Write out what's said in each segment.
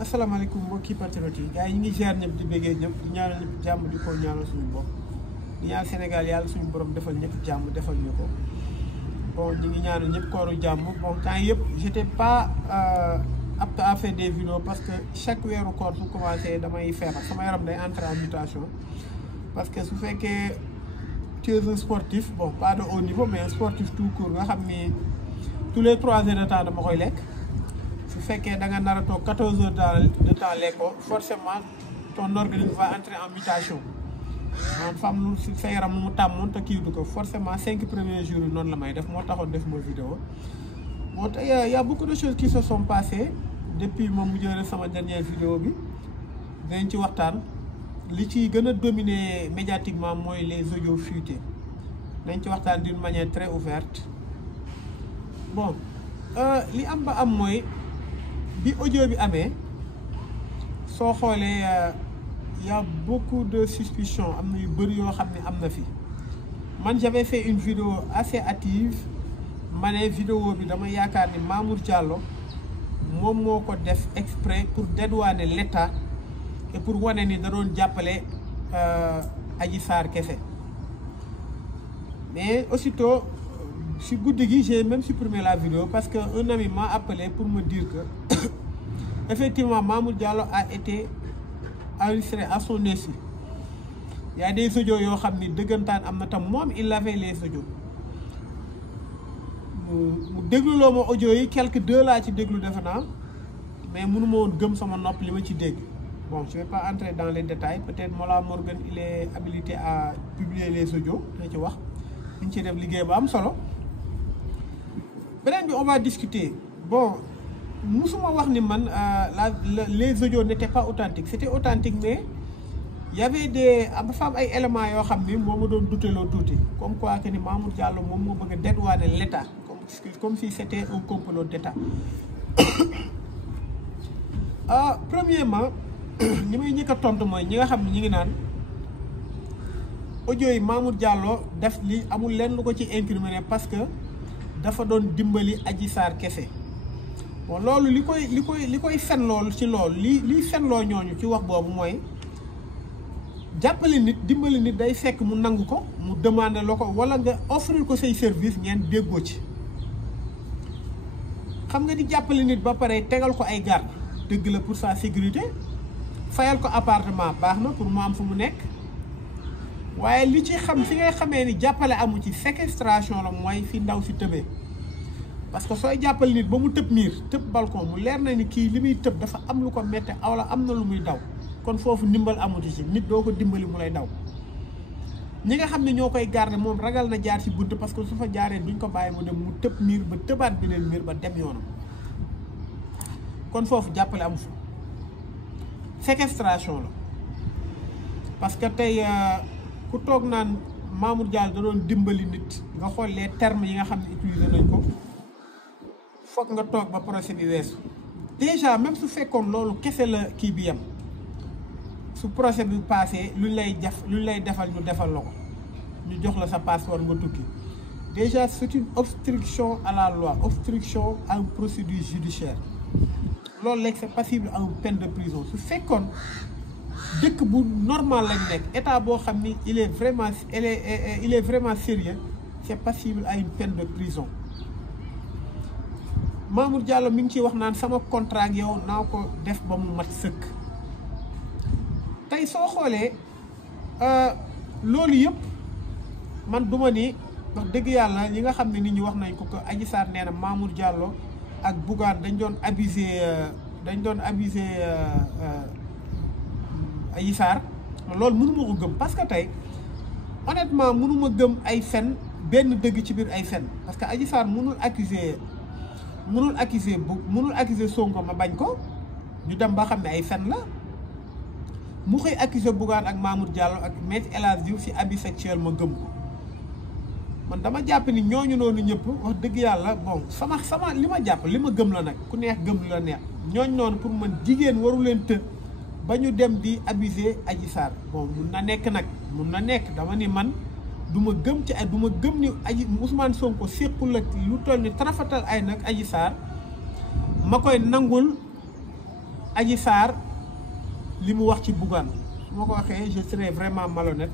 asalaamaaleykum mbokki patriote yi gars yi ñu ngi ziar ñëpp di béggee ñëpp di ñaanal ñëpp jàmm di ko ñaanal suñu bopp di ñaan Sénégal yàlla suñu borom defal ñëpp jàmm defal ñu ko bon ñu ngi ñaanal ñëpp kooru jàmm bon temps yëpp j'étais pas apte à faire des vidéos parce que chaque weeru koor su commencé damay feebar sama yaram day entrer en mutation parce que su fekkee tu es un sportif bon pas de haut niveau mais un sportif tout court nga xam ni tous les 3 heures de temps dama koy lekk su fekkee da nga nar a toog 14 heures de temps lekkoo forcément ton organisme va entrer en mutation maanaam fam lu si sa yaram mu tàmmoon te kii du ko forcément 5 premiers jours yi noonu la may def moo taxoon def ma vidéo bon te y a beaucoup de choses qui se sont passées depuis ma mujjee sama dernière vidéo bi dinañ ci waxtaan li ci gën a dominer médiatiquement mooy les audios fuités nañ ci waxtaan d'une manière très ouverte bon li am ba am mooy bi audio bi amee soo xoolee y a beaucoup de suspicions am na yu bëri yoo xam ne am na fi man j'avais fait une vidéo assez hâtive ma ne vidéo bi dama yaakaar ni Mamour Diallo moom moo ko def exprès pour dédouaner l'État et pour wane ni da doon jàppale Adji Sarr kese mais aussitôt si guddi gi j'ai même supprimé la vidéo parce que un ami m'a appelé pour me dire que effectivement Mamour Diallo a été enregistré à son insu. Il y a des audios yoo xam ni dëggantaan am na tam moom il avait les audios mu dégluloo ma audio yi quelques 2 laa ci déglu defe naa mais mënu ma woon gëm sama nopp li ma ci dégg bon je vais pas entrer dans les détails peut-être Mollah Morgun il est habilité à publier les audios dina ci wax ñu ci def liggéey ba am solo beneen bi on va discuter bon musuma wax ni man les audios n'étaient pas authentiques c'était authentique mais y avait des dafa am ay éléments yoo xam ni moo ma doon duteloo tuuti comme quoi que ni Mamour Diallo moom moo bëgg a dédouaner l'État comme si c'était un complot d'État premièrement ñi may njëkk a tontu mooy ñi nga xam ne ñi ngi naan audio yi Mamour Diallo def li amul lenn lu ko ci incriminé parce que dafa doon dimbali Adji Sarr kese bon loolu li koy fen loolu ci loolu liy fenloo ñooñu ci wax boobu mooy jàppale nit dimbali nit day fekk mu nangu ko mu demander la ko wala nga offrir ko say service ngeen déggoo ci xam nga di jàppale nit ba pare tegal ko ay garde dëgg la pour sa sécurité fayal ko appartement baax na pour mu am fu mu nekk waaye li ci xam fi ngay xamee ni jàppale amu ci séquestration la mooy fi ndaw si tëbee parce que sooy jàppale nit ba mu tëb miir tëb balcon mu leer na ni kii li muy tëb dafa am lu ko métte wala am na lu muy daw kon foofu ndimbal amuti ci nit doo ko dimbali mu lay daw ñi nga xam ne ñoo koy garder moom ragal na jaar ci bunt parce que su fa jaaree duñ ko bàyyi mu dem mu tëb miir ba tëbaat beneen miir ba dem yoonam kon foofu jàppale amu fa séquestration la parce que tey ku toog naan Mamour Diallo da doon dimbali nit nga xool les termes yi nga xam ne utiliser nañ ko foog nga toog ba procès bi weesu déjà même su fekkoon loolu kese la kii bi yem su procès bi passé luñ lay defal ñu defal la ko ñu jox la sa passeport nga tukki déjà c'est une obstruction à la loi obstruction à une procédure judiciaire loolu léegi c'est passible à une peine de prison su fekkoon dëkk bu normal lañ nekk état boo xam ni il est vraiment sérieux c'est passible à une peine de prison Mamour Diallo mi ngi ciy wax naan sama contrat ak yow naa ko def ba mu mat sëkk tey soo xoolee loolu yëpp man duma ni wax dëgg yàlla ñi nga xam ne nit ñi wax nañ ko que Adji Sarr nee na Mamour Diallo ak Bougane dañ doon abuser Adji Sarr loolu mënuma ko gëm parce que tey honnêtement mënuma gëm ay fen benn dëgg ci biir ay fen parce que Adji Sarr mënul accuser Sonko ma bañ ko ñu dem ba xam ne ay fen la mu xëy accuser Bougane ak Mamour Diallo ak Maître El Hadji Diouf ci abus sexuel ma gëm ko man dama jàpp ni ñooñu noonu ñëpp wax dëgg yàlla bon sama li ma jàpp li ma gëm la nag ku neex gëm la neex ñooñ noonu pour man jigéen waru leen të ba ñu dem di abuser Adji Sarr bon mun na nekk dama ni man du ma gëm ci ay du ma gëm ni Ousmane Sonko séqul ak lu toll ni tarafatal ay nag Adji Sarr ma koy nangul Adji Sarr li mu wax ci Bougane su ma ko waxee je serais vraiment malhonnête,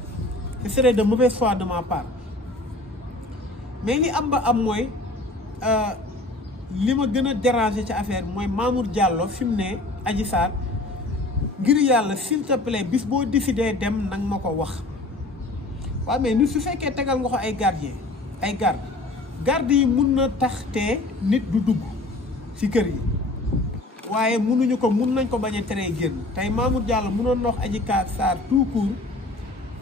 ce serait de mauvaise foi de ma part. Mais li am ba am mooy li ma gën a déranger ci affaire bi mooy Mamour Diallo fi mu ne Adji Sarr ngir yàlla s'il te plaît bis boo décidé dem nag ma ko wax. waaw mais ni su fekkee tegal nga ko ay gardien ay garde yi mun na tax te nit du dugg ci kër yi waaye mun nañ ko bañ a teree génn. tey Mamour Diallo munoon na wax Adji Sarr tout court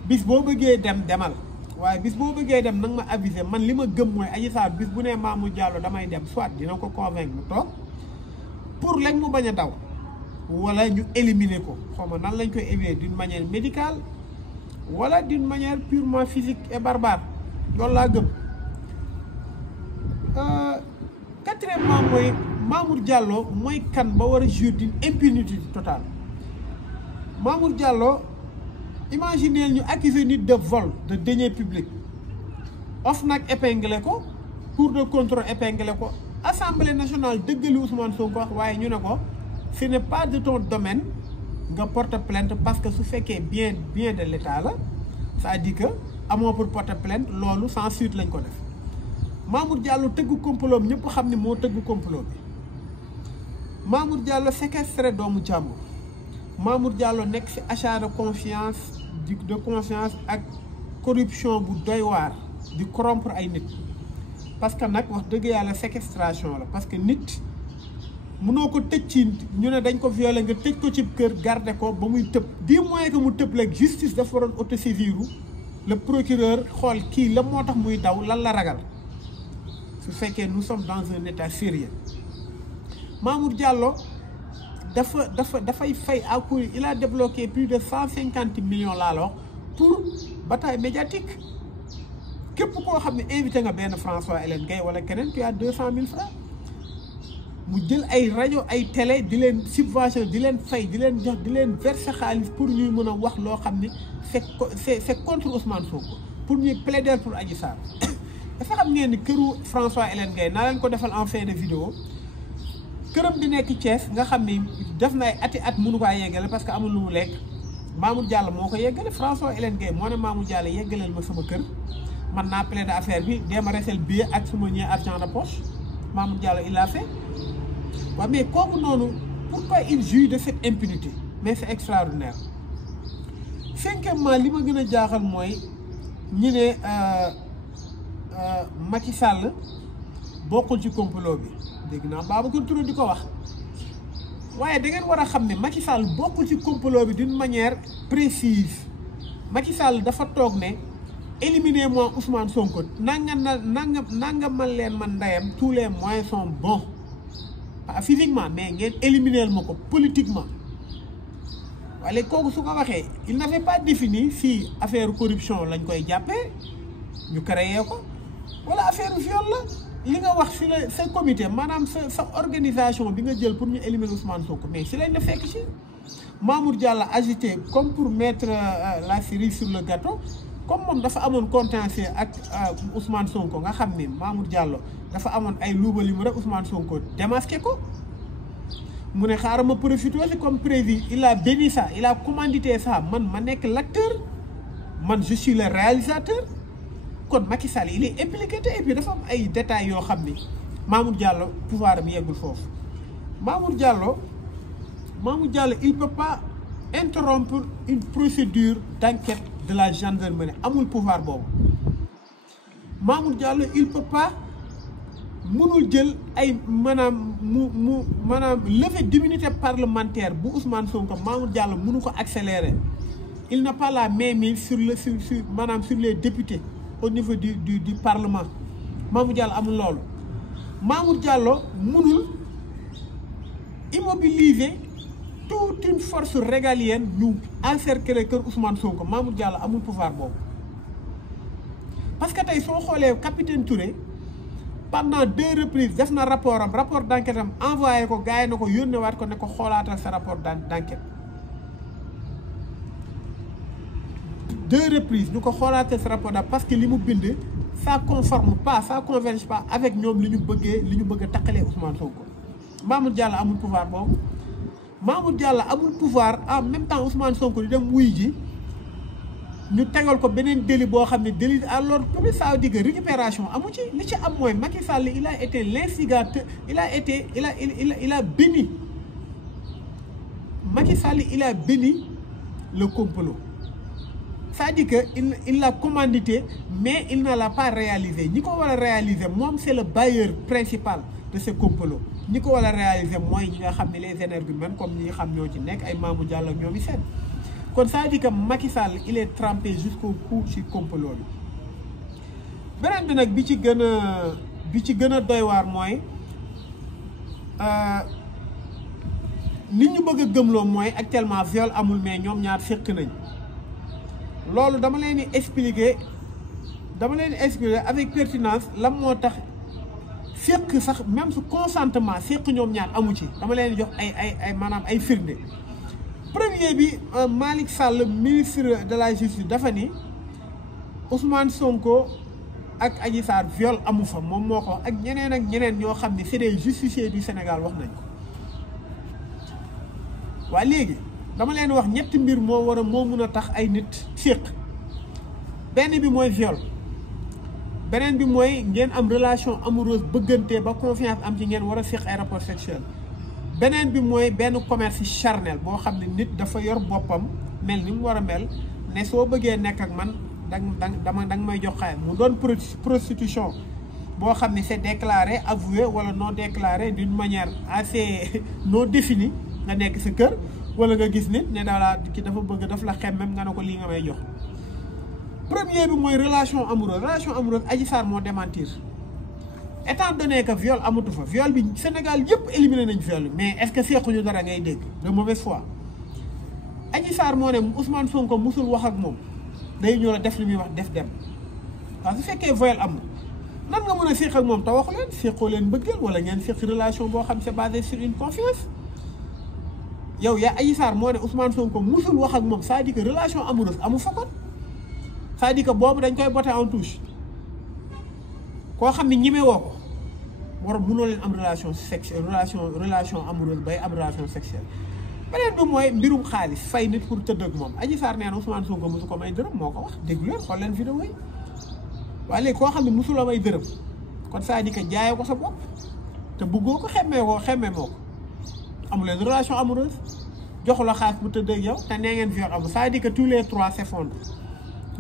bis boo bëggee dem demal waaye bis boo bëggee dem nag ma aviser man li ma gëm mooy Adji Sarr bis bu nee Mamour Diallo damay dem soit dina ko convaincre mu toog pour lañ mu bañ a daw wala ñu éliminer ko xaw ma nan lañ koy éliminer d'une manière médicale wala d'une manière purement physique et barbare loolu laa gëm. Quatrièmement mooy Mamour Diallo mooy kan ba war a jouir d'une impunité totale. Mamour Diallo imaginez ñu accuser nit de vol de deniers publics OFNAC épinglé ko cour de contrôle épinglé ko assemblée nationale dëggali Ousmane Sonko wax waaye ñu ne ko ce n'est pas de ton domaine nga porte plainte parce que su fekkee bien de l'État la c'est-à-dire que amoo pour porter plainte loolu sans suite lañ ko def. Mamour Diallo tëggu complot bi ñëpp xam ne moo tëggu complot bi Mamour Diallo séquestré doomu jàmbur Mamour Diallo nekk ci achat de confiance ak corruption bu doy waar di corrompre ay nit parce que nag wax dëgg yàlla séquestration la parce que nit mënoo ko tëj ci ñu ne dañ ko violé nga tëj ko ci kër garder ko ba muy tëb 10 mois que mu tëb la justice dafa waroon autosaisir le procureur xool kii la moo tax muy daw lan la ragal. su fekkee nous sommes dans un état sérieux Mamour Diallo dafay fay à coup il a débloqué plus de 150 millions laa la wax pour bataille médiatique képp koo xam ne invité nga benn François Hélène Gaye wala keneen tu as 200 000 francs mu jël ay rajo ay télé di leen subvention di leen fay di leen jox di leen verser xaalis pour ñuy mën a wax loo xam ne c'est contre Ousmane Sonko pour ñuy plaider pour Adji Sarr. dafa xam ngeen ni këru François Hélène Gaye naa leen ko defal en fin de vidéo këram bi nekk Thiès nga xam ni def na ay at mënu ko yeggale parce que amul lu mu lekk Mamour Diallo moo ko yeggale François Hélène Gaye moo ne Mamour Diallo yeggaleel ma sama kër man naa plaider affaire bi dema resel billet ak suma ñëwee argent de poche Mamour Diallo il l'a fait waaw mais kooku noonu pourquoi il jouit de cette impunité mais c'est extraordinaire. Cinquièmement li ma gën a jaaxal mooy ñi ne Macky Sall bokkul ci complot bi dégg naa Babacar Touré di ko wax waaye da ngeen war a xam ne Macky Sall bokkul ci complot bi d'une manière précise. Macky Sall dafa toog ne éliminez-moi Ousmane Sonko nangamal leen man ndeyam tous les moyens sont bons pas physiquement mais ngeen éliminer ma ko politiquement. waaye kooku su ko waxee il n'avait pas défini si affaire corruption lañ koy jàppee ñu créé ko. wala affaire viol la li nga wax si la sa comité maanaam sa organisation bi nga jël pour ñu éliminer Ousmane Sonko mais si lañ la fekk ci Mamour Diallo agité comme pour mettre la cerise sur le gâteau comme moom dafa amoon contentieux ak Ousmane Sonko nga xam ni Mamour Diallo dafa amoon ay luubal yu mu rek Ousmane Sonko démasqué ko mu ne xaaral ma profité aussi comme prévu il a béni ça il a commandité ça man ma nekk l'acteur man je suis le réalisateur. kon Macky Sall il est impliqué et puis dafa am ay détails yoo xam ni Mamour Diallo pouvoir am yeggul foofu Mamour Diallo il peut pas interrompre une procédure d'enquête de la gendarmerie amul pouvoir boobu Mamour Diallo il peut pas mënul jël ay maanaam maanaam levée d'immunité parlementaire bu Ousmane Sonko Mamour Diallo mënu ko accélérer il n'a pas la mainmise sur les députés au niveau du parlement Mamour Diallo amul loolu Mamour Diallo mënul immobiliser toute une force régalienne ñu encercler kër Ousmane Sonko Mamour Diallo amul pouvoir boobu parce que tey soo xoolee capitaine Touré pendant 2 reprises def na rapport d'enquête am envoyé ko gars yi na ko yónnewaat ko ne ko xoolaatal sa rapport d'enquête 2 reprises ñu ko xoolaatal sa rapport parce que li mu bind ça converge pas avec ñoom li ñu bëgg a taqalee Ousmane Sonko Mamour Diallo amul pouvoir boobu Mamour Diallo amul pouvoir en même temps Ousmane Sonko di dem wuy ji ñu tegal ko beneen délit boo xam ne délit à l'ordre public. Ça veut dire que récupération amu ci li ci am mooy Macky Sall il a été l'instigateur, il a béni Macky Sall, il a béni le complot. Ça dit que il l'a commandité, mais il ne l'a pas réalisé. Ni qu'on va le réaliser, moi c'est le bailleur principal de ce complot. Ni qu'on va le réaliser, moi il y a les énergumènes comme ni xam ñoo ci nekk ay Mamour Diallo ak ñoom seen. Kon ça dit que Macky Sall il est trempé jusqu'au cou ci complot bi. Beneen bi nag bi ci gën a doy waar mooy nit ñu bëgg a gëmloo mooy actuellement viol amul mais ñoom ñaar fekk nañ. Loolu dama leen di expliquer avec pertinence lan moo tax fekk sax même su consentement fekk ñoom ñaar amu ci dama leen di jox ay maanaam ay firnde. Premier bi Malick Sall ministre de la justice dafa ni Ousmane Sonko ak Adji Sarr viol amu fa moom moo ko ak ñeneen ñoo xam ne c'est des justiciers du Sénégal wax nañ ko. Waa léegi dama leen wax ñetti mbir moo mun a tax ay nit séq benn bi mooy viol beneen bi mooy ngeen am relation amoureuse bëggante ba confiance am ci ngeen war a séq ay rapport sexuel beneen bi mooy benn commerce charnel boo xam ne nit dafa yor boppam mel ni mu war a mel ne soo bëggee nekk ak man danga may jox xaalis mu doon prostitution boo xam ne c'est déclaré avoué wala non déclaré d'une manière assez non définie nga nekk sa kër wala nga gis nit ne daala ki dafa bëgg daf la xem même nga ne ko lii nga may jox. Premier bi mooy relation amoureuse Adji Sarr moo démentir étant donné que viol amatu fa viol bi Sénégal yëpp éliminé nañ viol bi mais est-ce que sequñu dara ngay dégg de mauvaise foi. Adji Sarr moo ne Ousmane Sonko musul wax ak moom day ñëw la def li muy wax def dem waaw su fekkee viol am nan nga mën a seq ak moom te waxu leen seqoo leen bëggeel wala ngeen seq relation boo xam c'est basé sur une confiance. Yow yaa Adji Sarr moo ne Ousmane Sonko musul wax ak moom c'est-à-dire que relation amoureuse amu fa kon c'est-à-dire que boobu dañ koy botter en touche koo xam ne ñime woo ko war mënoo leen am relation sexuelle relation amoureuse bay am relation sexuelle. Beneen bi mooy mbirum xaalis fay nit pour tëdd ak moom Adji Sarr nee na Ousmane Sonko musu ko may dërëm moo ko wax déglu leen xool leen vidéo yi waaye léegi koo xam ne musul la may dërëm kon c'est-à-dire que jaayee ko sa bopp te bëggoo ko xemmee moo ko amu leen relation amoureuse joxu la xaalis bu tëdd ak yow te nee ngeen viol amul c'est-à-dire que tous les trois s'effondrent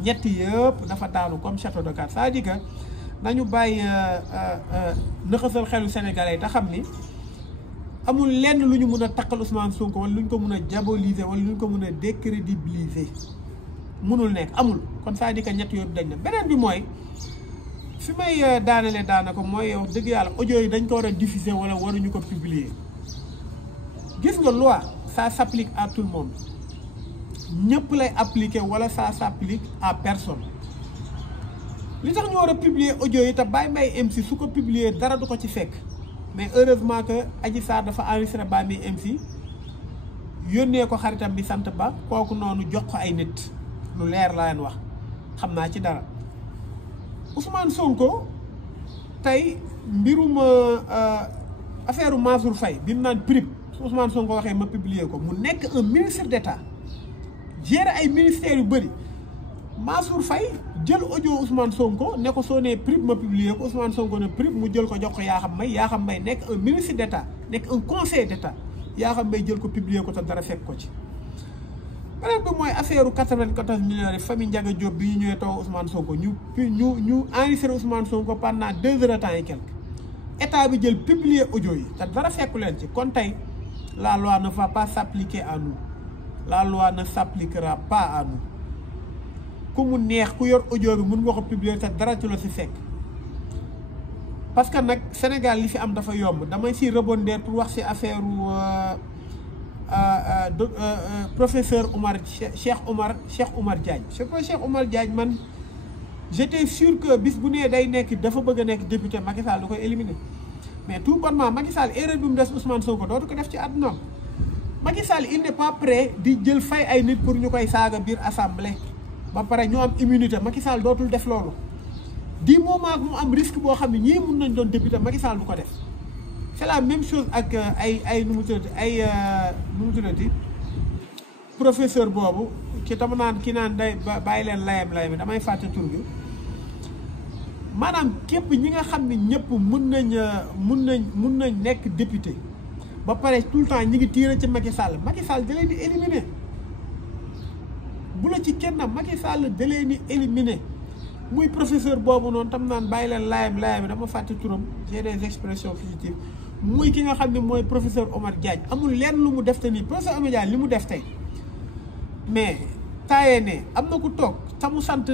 ñetti yëpp dafa daanu comme château de cartes c'est-à-dire que nañu bàyyi nëxasal xelu sénégalais te xam ni amul lenn lu ñu mun a takkal Ousmane Sonko wala lu ñu ko mun a diaboliser wala lu ñu ko mun a décrédibiliser munul nekk amul kon c'est-à-dire que ñetti yëpp dañ na. Beneen bi mooy fi may daanaka mooy wax dëgg yàlla audio yi dañ ko war a diffuser wala waruñu ko publier. Gis nga loi ça s'applique à tout le monde ñëpp lay appliquer wala ça s'applique à personne li tax ñu war a publier audio yi te Baye Mbaye MC su ko publier dara du ko ci fekk mais heureusement que Adji Sarr dafa enregistré Baye Mbaye MC yónnee ko xaritam bi sant ba kooku noonu jox ko ay nit lu leer laa leen wax xam naa ci dara. Ousmane Sonko tey mbirum affaire Mansour Faye bi mu naan prime Ousmane Sonko waxee ma publier ko mu nekk un ministre d'État gérer ay ministères yu bëri Mansour Faye jël audio Ousmane Sonko ne ko soo nee prime ma publier ko Ousmane Sonko ne prime mu jël ko jox ko Yakham Mbaye nekk un ministre d'État nekk un conseiller d'État Yakham Mbaye jël ko publier ko te dara fekk ko ci. Beneen bi mooy affaire 94 millions yi famille Ndiaga Diop bi ñu ñëwee taw Ousmane Sonko ñu enregistré Ousmane Sonko pendant 2 heures de temps et quelques état bi jël publier audio yi te dara fekku leen ci kon tey. La loi ne va pas s'appliquer à nous. La loi ne s'appliquera pas à nous. Ku mu neex ku yor audio bi mën nga ko publier te dara ci la si fekk parce que nag Sénégal li fi am dafa yomb damay si rebondir pour wax si affaire professeur Cheikh Oumar Diagne. Je crois que Cheikh Oumar Diagne man j'étais sûr que bis bu nee day nekk dafa bëgg a nekk député Macky Sall da koy éliminer. Mais tout bonnement Macky Sall erreur bi mu des Ousmane Sonko dootu ko def ci àddunaam Macky Sall il n'est pas prêt di jël fay ay nit pour ñu koy saaga biir assemblée ba pare ñu am immunité Macky Sall dootul def loolu du moment mu am risque boo xam ne ñii mun nañ doon député Macky Sall du ko def c'est la même chose ak ay nu mu tuddati professeur boobu ki dama naan ki naan day bàyyi leen layam damay fàtte tur bi maanaam képp ñi nga xam ne ñëpp mun nañ nekk député ba pare tout le temps ñi ngi tiire ci Macky Sall da leen di éliminer bu la ci kenn Macky Sall da leen di éliminer muy professeur boobu noonu tam naan bàyyi leen layam dama fàtte turam j'ai des expressions fugitives muy ki nga xam ne mooy professeur Omar Diagne amul lenn lu mu def te nii professeur Omar Diagne li mu def tey mais taayee ne am na ku toog tamu sant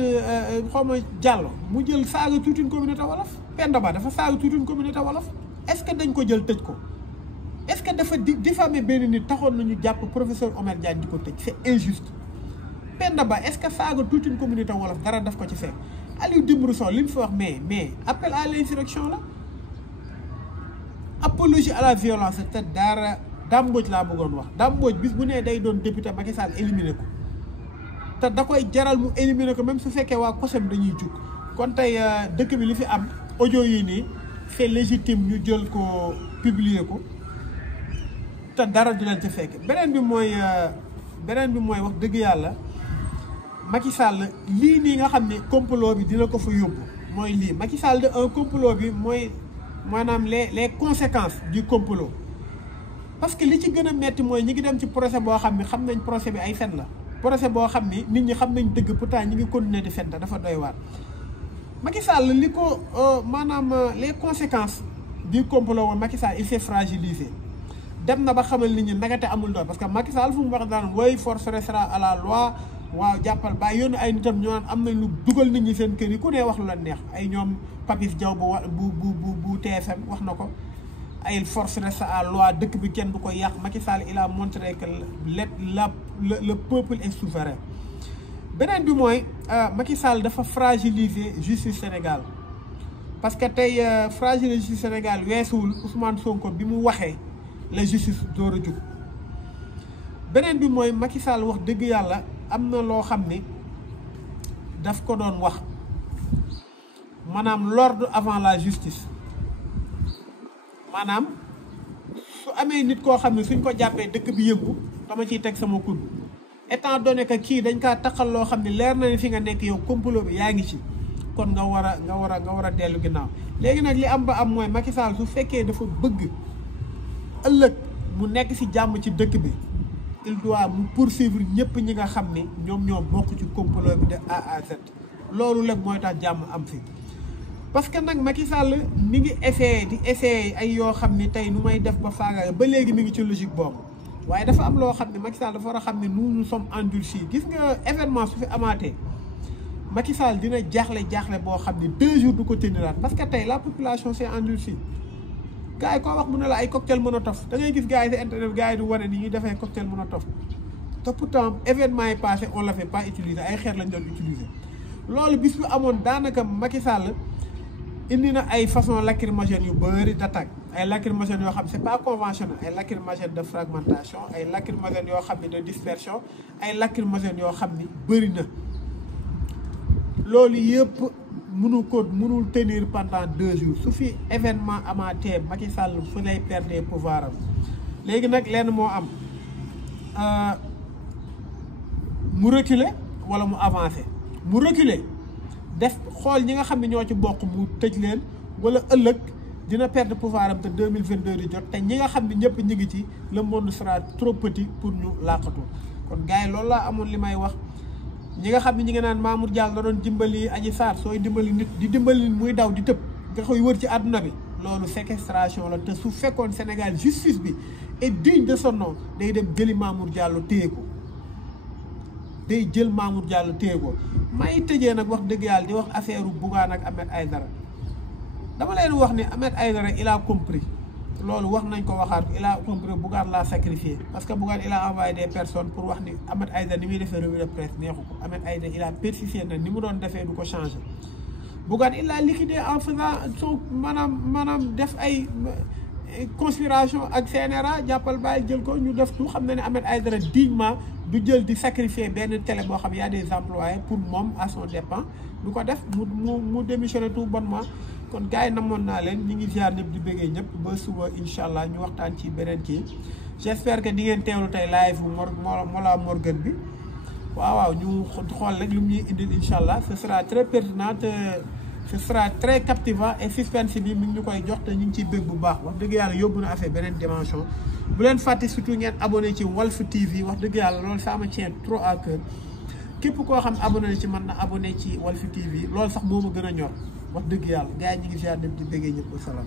xaw ma Diallo mu jël saaga toute une communauté wolof Penda Ba dafa saaga toute une communauté wolof est-ce que dañ ko jël tëj ko est-ce que dafa diffamé benn nit taxoon nañu jàpp professeur Omar Diagne di ko tëj c'est injuste Penda Ba est-ce que saaga toute une communauté wolof dara daf ko ci fekk Aliou Dembourou Sow li mu fi wax mais appel à l'insurrection la apologie à la violence te dara Dame Mbodj laa bëggoon wax Dame Mbodj bis bu nee day doon député Macky Sall éliminé ko te da koy jaral mu éliminé ko même su fekkee waa COSEM dañuy jug kon tey dëkk bi li fi am audio yi nii c'est légitime ñu jël ko publier ko te dara du leen ci fekk beneen bi mooy wax dëgg yàlla Macky Sall lii nii nga xam ne complot bi dina ko fa yóbbu mooy lii Macky Sall de un complot bi mooy maanaam les conséquences du complot parce que li ci gën a metti mooy ñi ngi dem ci procès boo xam ne xam nañ procès bi ay fen la procès boo xam ni nit ñi xam nañ dëgg pourtant ñi ngi continuer di fen dafa doy waar Macky Sall li ko maanaam les conséquences du complot woon Macky Sall il s'est fragilisé dem na ba xamal nit ñi nagate amul doon parce que Macky Sall fu mu wax daan woy force restera à la loi waaw jàppal bàyyi yónni ay nitam ñoo naan am nañ lu dugal nit ñi seen kër yi ku ne wax lu la neex ay ñoom Papis Diaw bu TFM wax na ko ay force reste à la loi dëkk bi kenn du ko yàq Macky Sall il a montré que le peuple est souverain beneen bi mooy Macky Sall dafa fragiliser justice Sénégal parce que tey fragiliser justice Sénégal weesuwul Ousmane Sonko bi mu waxee la justice door a jug beneen bi mooy Macky Sall wax dëgg yàlla am na loo xam ni daf ko doon wax maanaam l'ordre avant la justice maanaam su amee nit koo xam ne suñ ko jàppee dëkk bi yëngu dama ciy teg sama kudd étant donné que kii dañ kaa taxal loo xam ne leer na ne fi nga nekk yow complot bi yaa ngi ci kon nga war a dellu ginnaaw léegi nag li am ba am mooy Macky Sall su fekkee dafa bëgg ëllëg mu nekk ci jàmm ci dëkk bi il doit mu poursuivre ñëpp ñi nga xam ne ñoom ñoo bokk ci complot bi de A à Z loolu lépp mooy tax jàmm am fi parce que nag Macky Sall mi ngi essayé ay yoo xam ni tey nu may def ba faaga ba léegi mi ngi ci logique boobu waaye dafa am loo xam ne Macky Sall dafa war a xam ne nous sommes endurcis gis nga événement su fi amaatee Macky Sall dina jaaxle boo xam ne 2 jours du ko teniraat parce que tey la population c'est endurcie gars yi koo wax mu ne la ay cocktail Molotov da ngay gis gars yi si internet gars yi di wane ni ñuy defee cocktail Molotov te pourtant événement yi passé on l'avait pas utilisé ay xeer lañ doon utiliser loolu bis bu amoon daanaka Macky Sall indi na ay façon lacrymogène yu bëri d'attaque ay lacrymogènes yoo xam c'est pas conventionnel ay lacrymogène de fragmentation ay lacrymogène yoo xam ne de dispersion ay lacrymogène yoo xam ni bëri na loolu yëpp mënul tenir pendant 2 jours su fi événement amaatee Macky Sall fu lay perdre pouvoir am léegi nag lenn moo am mu reculer wala mu avancer mu reculer def xool ñi nga xam ne ñoo ci bokk mu tëj leen wala ëllëg dina perdre pouvoir am te 2022 di jot te ñi nga xam ne ñëpp ñu ngi ci le monde sera trop petit pour ñu làqatu kon gars yi loolu laa amoon li may wax ñi nga xam ne ñi nga naan Mamour Diallo da doon dimbali Adji Sarr sooy dimbali nit di dimbali nit muy daw di tëb nga koy wër ci àdduna bi loolu séquestration la te su fekkoon Sénégal justice bi est digne de son nom day dem jëli Mamour Diallo téye ko day jël Mamour Diallo téye ko may tëjee nag wax dëgg yàlla di wax affaire Bougane ak Ahmed Aïdara dama leen wax ni Ahmed Aïdara il a compris loolu wax nañ ko waxaat il a compris Bougane l'a sacrifié parce que Bougane il a envoyé des personnes pour wax ni Ahmed Aïdara ni muy defee revue de presse neexu ko Ahmed Aïdara il a persisté na ni mu doon defee du ko changé Bougane il a liquidé en faisant son maanaam def ay conspiration ak CNRA jàppal bàyyi jël ko ñu def tout xam na ne Ahmed Aïdara dignement du jël di sacrifier benn télé boo xam y a des employés pour moom à son dépens du ko def mu démissionné tout bonnement kon gars yi namoon naa leen ñu ngi ziar ñëpp di bëggee ñëpp ba suba incha allah ñu waxtaan ci beneen kii j'espère que di ngeen teewlu tey live bu Mollah Morgun bi waaw ñu xool rek lu mu ñuy indil incha allah ce sera très pertinent te ce sera très captivant et suspense bi mi ngi ñu koy jox te ñu ngi ciy bëgg bu baax wax dëgg yàlla yóbbu na affaire beneen dimension bu leen fàtte surtout ngeen abonné ci Walf TV wax dëgg yàlla loolu ça me tient trop à cœur képp koo xam abonné ci mën na abonné ci Walf TV loolu sax moo ma gën a ñor wax dëgg yàlla gars yi ñu ngi ziar ñëpp di bëggee ñëpp wasalaam